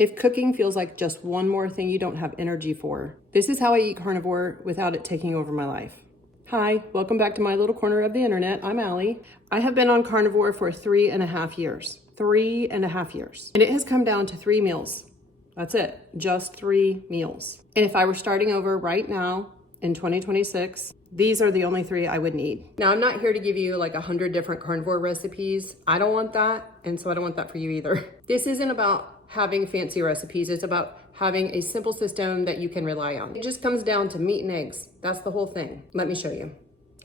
If cooking feels like just one more thing you don't have energy for, this is how I eat carnivore without it taking over my life. Hi, welcome back to my little corner of the internet. I'm Allie. I have been on carnivore for 3.5 years. 3.5 years. And it has come down to 3 meals. That's it, just 3 meals. And if I were starting over right now in 2026, these are the only 3 I would need. Now, I'm not here to give you like 100 different carnivore recipes. I don't want that, and so I don't want that for you either. This isn't about having fancy recipes. It's about having a simple system that you can rely on. It just comes down to meat and eggs. That's the whole thing. Let me show you.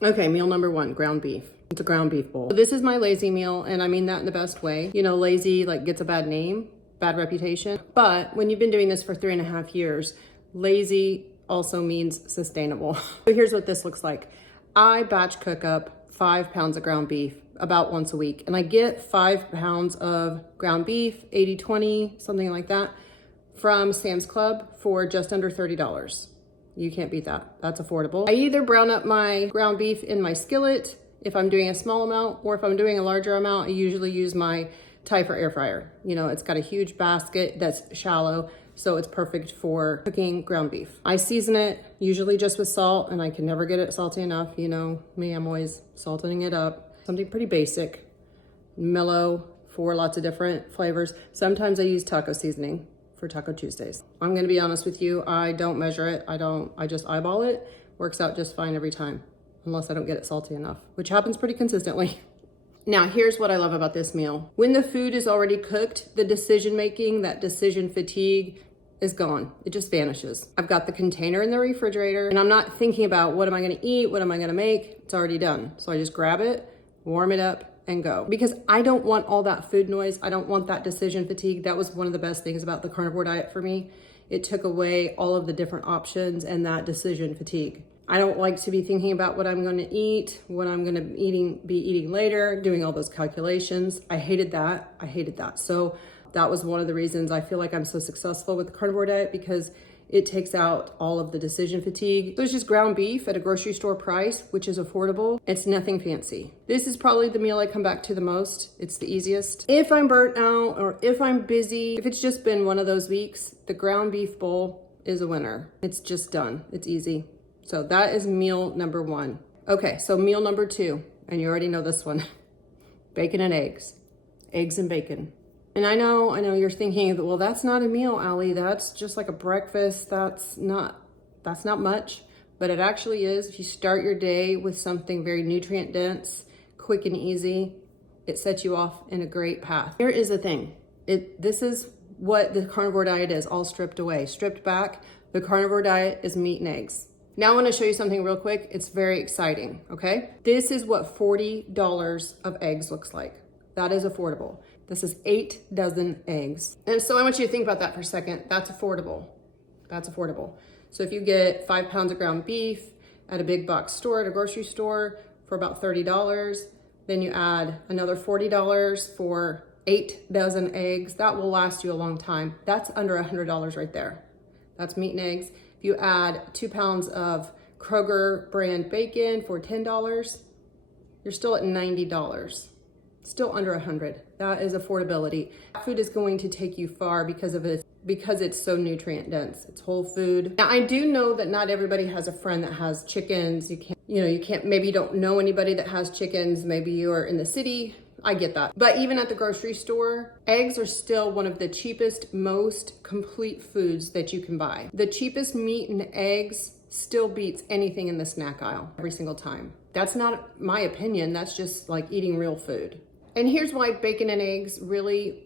Okay, meal number 1, ground beef. It's a ground beef bowl. So this is my lazy meal, and I mean that in the best way. You know, lazy like gets a bad name, bad reputation. But when you've been doing this for 3.5 years, lazy also means sustainable. So here's what this looks like. I batch cook up 5 pounds of ground beef about once a week, and I get 5 pounds of ground beef, 80-20, something like that, from Sam's Club for just under $30. You can't beat that. That's affordable. I either brown up my ground beef in my skillet if I'm doing a small amount, or if I'm doing a larger amount, I usually use my Typhur air fryer. You know, it's got a huge basket that's shallow, so it's perfect for cooking ground beef. I season it usually just with salt, and I can never get it salty enough. You know me, I'm always salting it up. Something pretty basic, mellow for lots of different flavors. Sometimes I use taco seasoning for Taco Tuesdays. I'm gonna be honest with you, I don't measure it. I just eyeball it. Works out just fine every time, unless I don't get it salty enough, which happens pretty consistently. Now, here's what I love about this meal. When the food is already cooked, the decision-making, that decision fatigue is gone. It just vanishes. I've got the container in the refrigerator, and I'm not thinking about what am I gonna eat, what am I gonna make? It's already done. So I just grab it, warm it up, and go. Because I don't want all that food noise. I don't want that decision fatigue. That was one of the best things about the carnivore diet for me. It took away all of the different options and that decision fatigue. I don't like to be thinking about what I'm gonna eat, what I'm gonna be eating later, doing all those calculations. I hated that. So that was one of the reasons I feel like I'm so successful with the carnivore diet, because it takes out all of the decision fatigue. So it's just ground beef at a grocery store price, which is affordable. It's nothing fancy. This is probably the meal I come back to the most. It's the easiest. If I'm burnt out or if I'm busy, if it's just been one of those weeks, the ground beef bowl is a winner. It's just done. It's easy. So that is meal number 1. Okay, so meal number 2, and you already know this one. Bacon and eggs. Eggs and bacon. And I know you're thinking, well, that's not a meal, Allie. That's just like a breakfast. That's not much, but it actually is. If you start your day with something very nutrient dense, quick and easy, it sets you off in a great path. Here is the thing. This is what the carnivore diet is, all stripped away, stripped back. The carnivore diet is meat and eggs. Now I want to show you something real quick. It's very exciting, okay? This is what $40 of eggs looks like. That is affordable. This is 8 dozen eggs. And so I want you to think about that for a second. That's affordable. That's affordable. So if you get 5 pounds of ground beef at a big box store, at a grocery store for about $30, then you add another $40 for 8 dozen eggs. That will last you a long time. That's under $100 right there. That's meat and eggs. If you add 2 pounds of Kroger brand bacon for $10, you're still at $90. Still under 100. That is affordability. Food is going to take you far because it's so nutrient dense. It's whole food. Now, I do know that not everybody has a friend that has chickens. Maybe you don't know anybody that has chickens. Maybe you are in the city. I get that. But even at the grocery store, eggs are still one of the cheapest, most complete foods that you can buy. The cheapest meat and eggs still beats anything in the snack aisle every single time. That's not my opinion. That's just like eating real food. And here's why bacon and eggs really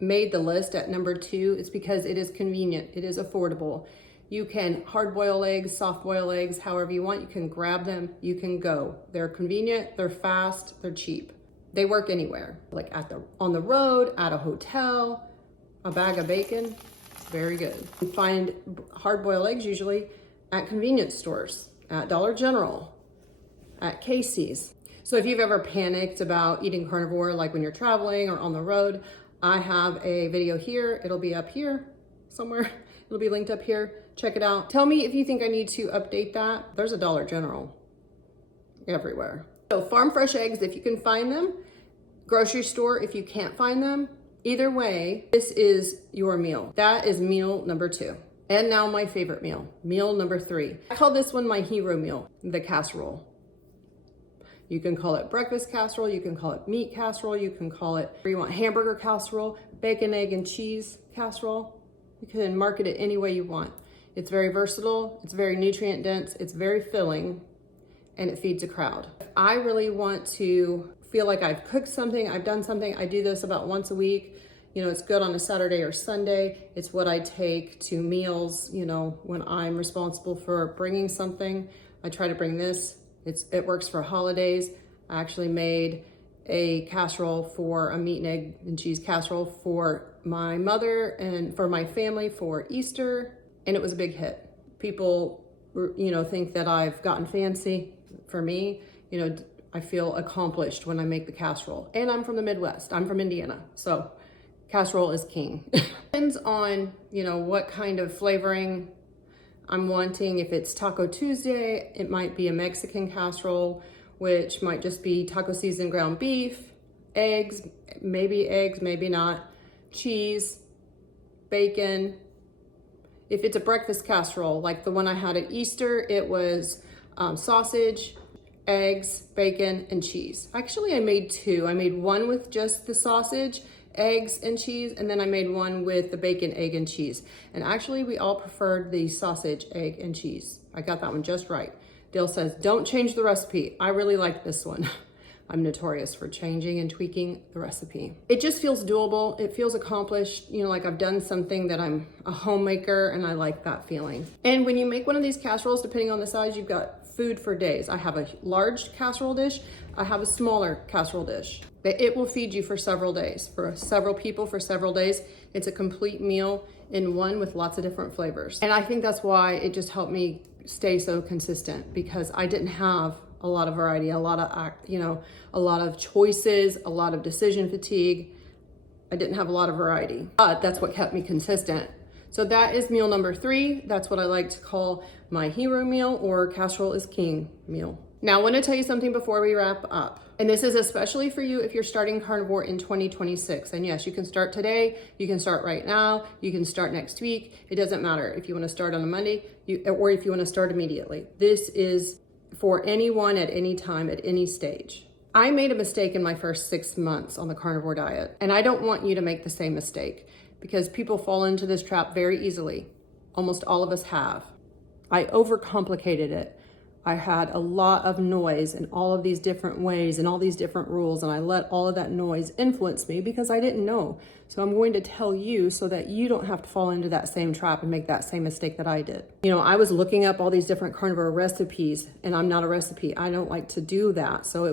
made the list at number 2. It's because it is convenient. It is affordable. You can hard boil eggs, soft boil eggs, however you want. You can grab them, you can go. They're convenient, they're fast, they're cheap. They work anywhere, like on the road, at a hotel. A bag of bacon, very good. You find hard boiled eggs usually at convenience stores, at Dollar General, at Casey's. So if you've ever panicked about eating carnivore, like when you're traveling or on the road, I have a video here. It'll be up here somewhere. It'll be linked up here. Check it out. Tell me if you think I need to update that. There's a Dollar General everywhere. So farm fresh eggs, if you can find them. Grocery store, if you can't find them. Either way, this is your meal. That is meal number 2. And now my favorite meal, meal number 3. I call this one my hero meal, the casserole. You can call it breakfast casserole, you can call it meat casserole, you can call it, or you want hamburger casserole, bacon, egg, and cheese casserole. You can market it any way you want. It's very versatile, it's very nutrient dense, it's very filling, and it feeds a crowd. If I really want to feel like I've cooked something, I've done something, I do this about once a week. You know, it's good on a Saturday or Sunday. It's what I take to meals, you know, when I'm responsible for bringing something. I try to bring this. It works for holidays. I actually made a casserole for a meat and egg and cheese casserole for my mother and for my family for Easter, and it was a big hit. People, you know, think that I've gotten fancy. For me, you know, I feel accomplished when I make the casserole. And I'm from the Midwest. I'm from Indiana, so casserole is king. Depends on, you know, what kind of flavoring I'm wanting. If it's Taco Tuesday, it might be a Mexican casserole, which might just be taco seasoned ground beef, eggs, maybe not, cheese, bacon. If it's a breakfast casserole, like the one I had at Easter, it was sausage, eggs, bacon, and cheese. Actually, I made 2. I made one with just the sausage, eggs, and cheese, and then I made one with the bacon, egg, and cheese. And actually, we all preferred the sausage, egg, and cheese. I got that one just right. Dale says, don't change the recipe. I really like this one. I'm notorious for changing and tweaking the recipe. It just feels doable. It feels accomplished, you know, like I've done something that I'm a homemaker, and I like that feeling. And when you make one of these casseroles, depending on the size, you've got food for days. I have a large casserole dish. I have a smaller casserole dish. It will feed you for several days, for several people for several days. It's a complete meal in one with lots of different flavors. And I think that's why it just helped me stay so consistent, because I didn't have a lot of variety, a lot of choices, a lot of decision fatigue. I didn't have a lot of variety, but that's what kept me consistent. So that is meal number 3. That's what I like to call my hero meal, or casserole is king meal. Now, I want to tell you something before we wrap up. And this is especially for you if you're starting carnivore in 2026. And yes, you can start today, you can start right now, you can start next week. It doesn't matter if you want to start on a Monday or if you want to start immediately. This is for anyone at any time, at any stage. I made a mistake in my first 6 months on the carnivore diet, and I don't want you to make the same mistake, because people fall into this trap very easily. Almost all of us have. I overcomplicated it. I had a lot of noise in all of these different ways and all these different rules, and I let all of that noise influence me because I didn't know. So I'm going to tell you so that you don't have to fall into that same trap and make that same mistake that I did. You know, I was looking up all these different carnivore recipes, and I'm not a recipe. I don't like to do that. So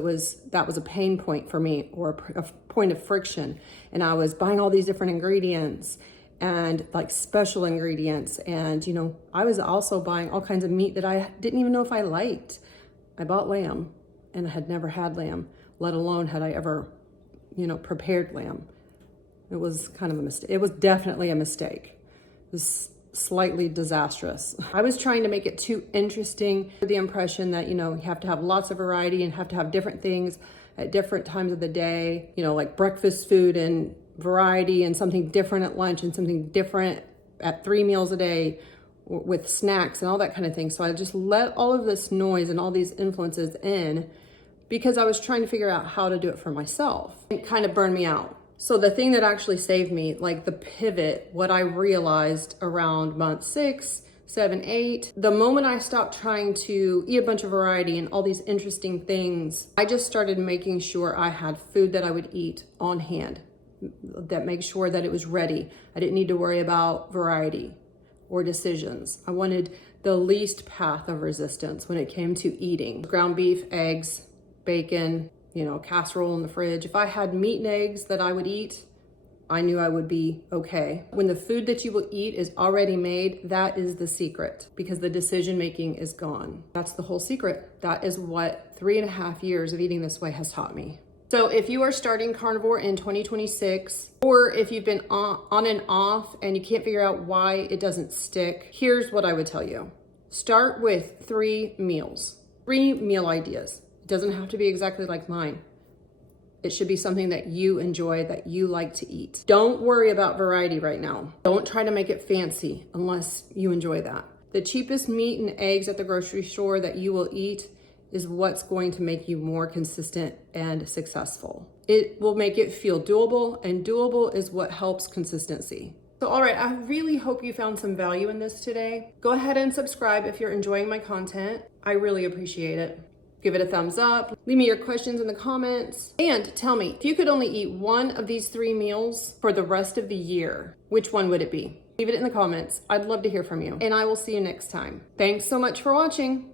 that was a pain point for me, or a point of friction. And I was buying all these different ingredients and like special ingredients. And, you know, I was also buying all kinds of meat that I didn't even know if I liked. I bought lamb, and I had never had lamb, let alone had I ever, you know, prepared lamb. It was kind of a mistake. It was definitely a mistake. It was slightly disastrous. I was trying to make it too interesting, for the impression that, you know, you have to have lots of variety and have to have different things at different times of the day, you know, like breakfast food and variety, and something different at lunch and something different at 3 meals a day with snacks and all that kind of thing. So I just let all of this noise and all these influences in, because I was trying to figure out how to do it for myself. It kind of burned me out. So the thing that actually saved me, like the pivot, what I realized around month 6, 7, 8, the moment I stopped trying to eat a bunch of variety and all these interesting things, I just started making sure I had food that I would eat on hand, that make sure that it was ready. I didn't need to worry about variety or decisions. I wanted the least path of resistance when it came to eating. Ground beef, eggs, bacon, you know, casserole in the fridge. If I had meat and eggs that I would eat, I knew I would be okay. When the food that you will eat is already made, that is the secret, because the decision making is gone. That's the whole secret. That is what 3.5 years of eating this way has taught me. So if you are starting carnivore in 2026, or if you've been on and off and you can't figure out why it doesn't stick, here's what I would tell you. Start with 3 meals, 3 meal ideas. It doesn't have to be exactly like mine. It should be something that you enjoy, that you like to eat. Don't worry about variety right now. Don't try to make it fancy unless you enjoy that. The cheapest meat and eggs at the grocery store that you will eat is what's going to make you more consistent and successful. It will make it feel doable, and doable is what helps consistency. So all right, I really hope you found some value in this today. Go ahead and subscribe if you're enjoying my content. I really appreciate it. Give it a thumbs up, leave me your questions in the comments, and tell me, if you could only eat one of these 3 meals for the rest of the year, which one would it be? Leave it in the comments. I'd love to hear from you, and I will see you next time. Thanks so much for watching.